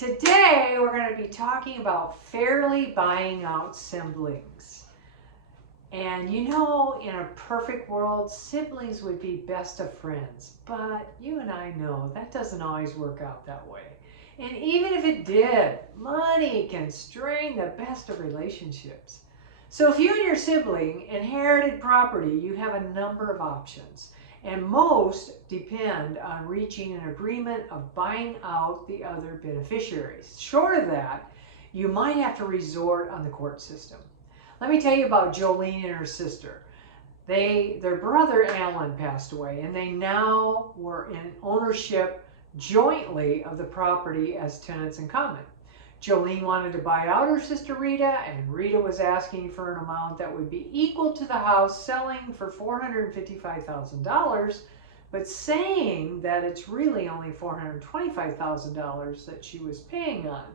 Today we're going to be talking about fairly buying out siblings. And you know, in a perfect world, siblings would be best of friends. But you and I know that doesn't always work out that way. And even if it did, money can strain the best of relationships. So if you and your sibling inherited property, you have a number of options. And most depend on reaching an agreement of buying out the other beneficiaries. Short of that, you might have to resort on the court system. Let me tell you about Jolene and her sister. Their brother Alan passed away, and they now were in ownership jointly of the property as tenants in common. Jolene wanted to buy out her sister Rita, and Rita was asking for an amount that would be equal to the house selling for $455,000, but saying that it's really only $425,000 that she was paying on.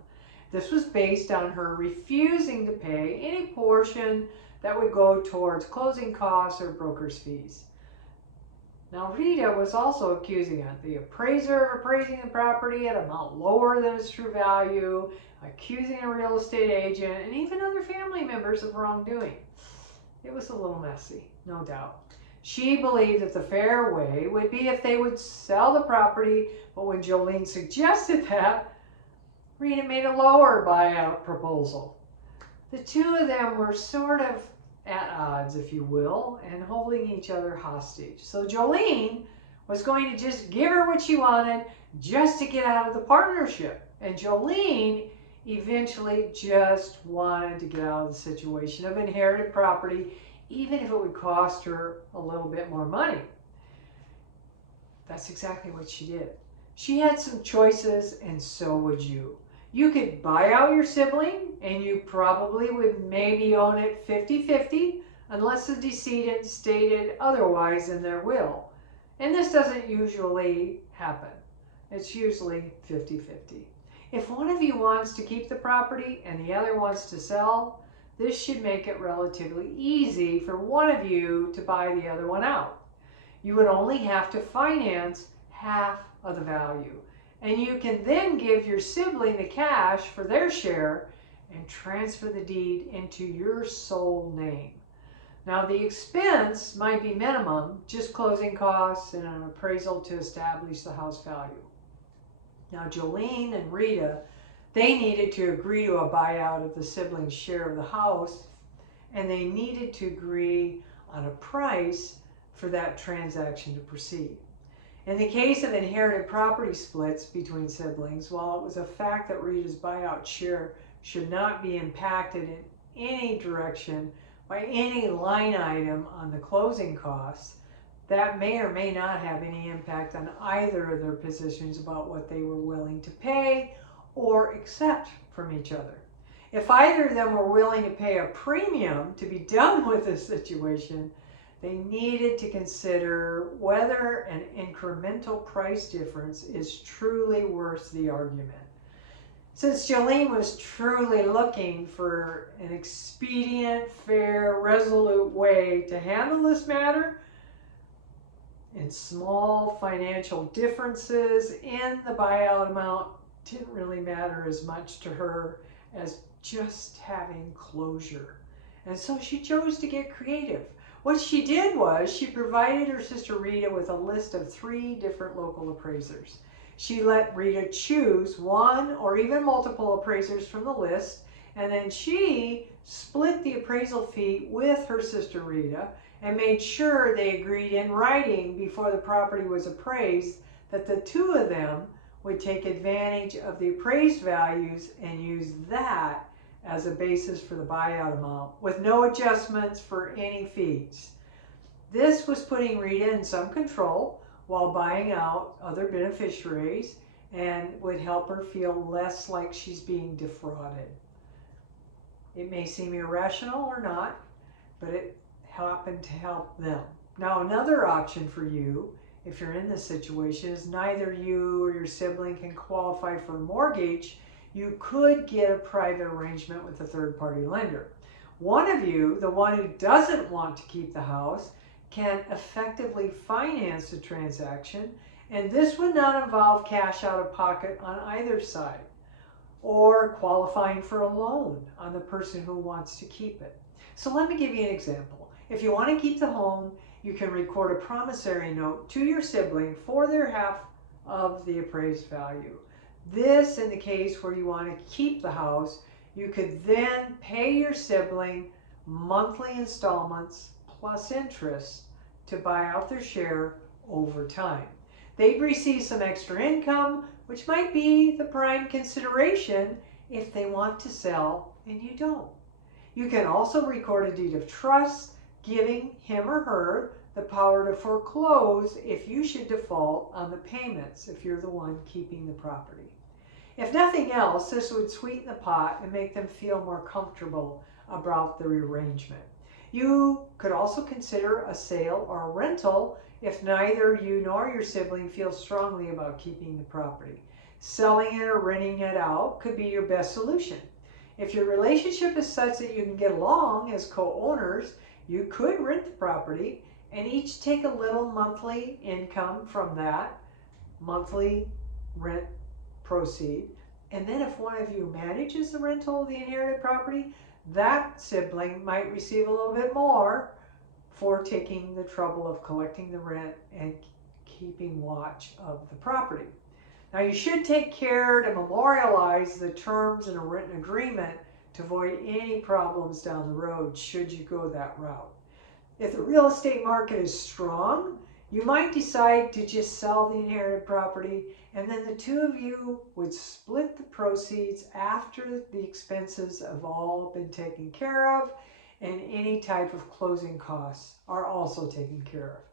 This was based on her refusing to pay any portion that would go towards closing costs or broker's fees. Now, Rita was also accusing the appraiser of appraising the property at an amount lower than its true value, accusing a real estate agent, and even other family members of wrongdoing. It was a little messy, no doubt. She believed that the fair way would be if they would sell the property, but when Jolene suggested that, Rita made a lower buyout proposal. The two of them were sort of at odds, if you will, and holding each other hostage. So Jolene was going to just give her what she wanted just to get out of the partnership. And Jolene eventually just wanted to get out of the situation of inherited property, even if it would cost her a little bit more money. That's exactly what she did. She had some choices, and so would you. You could buy out your sibling, and you probably would maybe own it 50-50 unless the decedent stated otherwise in their will. And this doesn't usually happen. It's usually 50-50. If one of you wants to keep the property and the other wants to sell, this should make it relatively easy for one of you to buy the other one out. You would only have to finance half of the value. And you can then give your sibling the cash for their share and transfer the deed into your sole name. Now, the expense might be minimum, just closing costs and an appraisal to establish the house value. Now, Jolene and Rita, they needed to agree to a buyout of the siblings' share of the house, and they needed to agree on a price for that transaction to proceed. In the case of inherited property splits between siblings, while it was a fact that Rita's buyout share should not be impacted in any direction by any line item on the closing costs, that may or may not have any impact on either of their positions about what they were willing to pay or accept from each other. If either of them were willing to pay a premium to be done with this situation, they needed to consider whether an incremental price difference is truly worth the argument. Since Jolene was truly looking for an expedient, fair, resolute way to handle this matter, and small financial differences in the buyout amount didn't really matter as much to her as just having closure. And so she chose to get creative. What she did was she provided her sister Rita with a list of 3 different local appraisers. She let Rita choose one or even multiple appraisers from the list, and then she split the appraisal fee with her sister Rita and made sure they agreed in writing before the property was appraised that the two of them would take advantage of the appraised values and use that as a basis for the buyout amount, with no adjustments for any fees. This was putting Rita in some control while buying out other beneficiaries and would help her feel less like she's being defrauded. It may seem irrational or not, but it happened to help them. Now, another option for you, if you're in this situation, is neither you or your sibling can qualify for a mortgage. You could get a private arrangement with a third-party lender. One of you, the one who doesn't want to keep the house, can effectively finance the transaction, and this would not involve cash out of pocket on either side. or qualifying for a loan on the person who wants to keep it. So let me give you an example. If you want to keep the home, you can record a promissory note to your sibling for their half of the appraised value. This, in the case where you want to keep the house, you could then pay your sibling monthly installments plus interest to buy out their share over time. They'd receive some extra income, which might be the prime consideration if they want to sell and you don't. You can also record a deed of trust, giving him or her the power to foreclose if you should default on the payments if you're the one keeping the property. If nothing else, this would sweeten the pot and make them feel more comfortable about the arrangement. You could also consider a sale or a rental if neither you nor your sibling feels strongly about keeping the property. Selling it or renting it out could be your best solution. If your relationship is such that you can get along as co-owners, you could rent the property and each take a little monthly income from that monthly rent proceed. And then if one of you manages the rental of the inherited property, that sibling might receive a little bit more for taking the trouble of collecting the rent and keeping watch of the property. Now you should take care to memorialize the terms in a written agreement to avoid any problems down the road should you go that route. If the real estate market is strong, you might decide to just sell the inherited property and then the two of you would split the proceeds after the expenses have all been taken care of and any type of closing costs are also taken care of.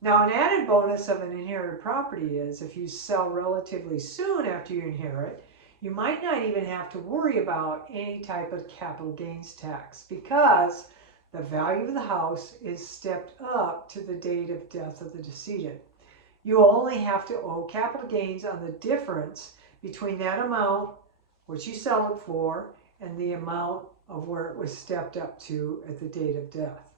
Now, an added bonus of an inherited property is if you sell relatively soon after you inherit, you might not even have to worry about any type of capital gains tax because the value of the house is stepped up to the date of death of the decedent. You only have to owe capital gains on the difference between that amount, which you sell it for, and the amount of where it was stepped up to at the date of death.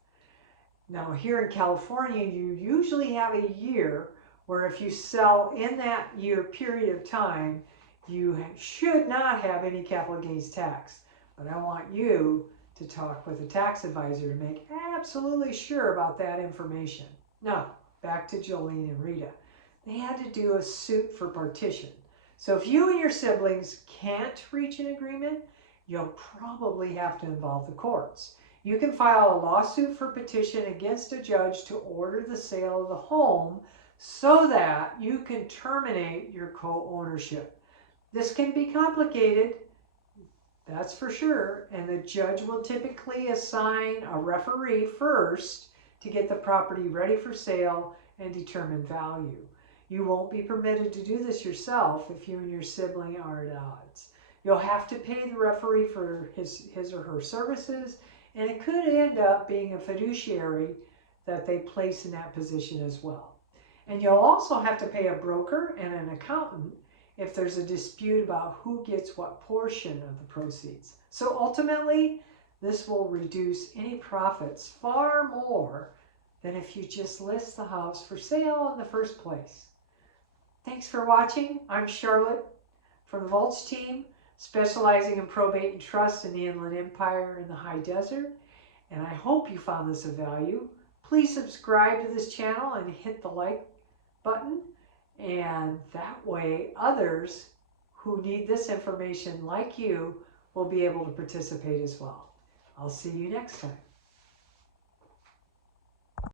Now here in California, you usually have a year where if you sell in that year period of time, you should not have any capital gains tax. But I want you to talk with a tax advisor to make absolutely sure about that information. Now, back to Jolene and Rita. They had to do a suit for partition. So if you and your siblings can't reach an agreement, you'll probably have to involve the courts. You can file a lawsuit for petition against a judge to order the sale of the home so that you can terminate your co-ownership. This can be complicated, that's for sure, and the judge will typically assign a referee first to get the property ready for sale and determine value. You won't be permitted to do this yourself if you and your sibling are at odds. You'll have to pay the referee for his or her services, and it could end up being a fiduciary that they place in that position as well. And you'll also have to pay a broker and an accountant if there's a dispute about who gets what portion of the proceeds. So ultimately, this will reduce any profits far more than if you just list the house for sale in the first place. Thanks for watching. I'm Charlotte from the Volsch team, specializing in probate and trust in the Inland Empire and the High Desert. And I hope you found this of value. Please subscribe to this channel and hit the like button. And that way others who need this information like you will be able to participate as well. I'll see you next time.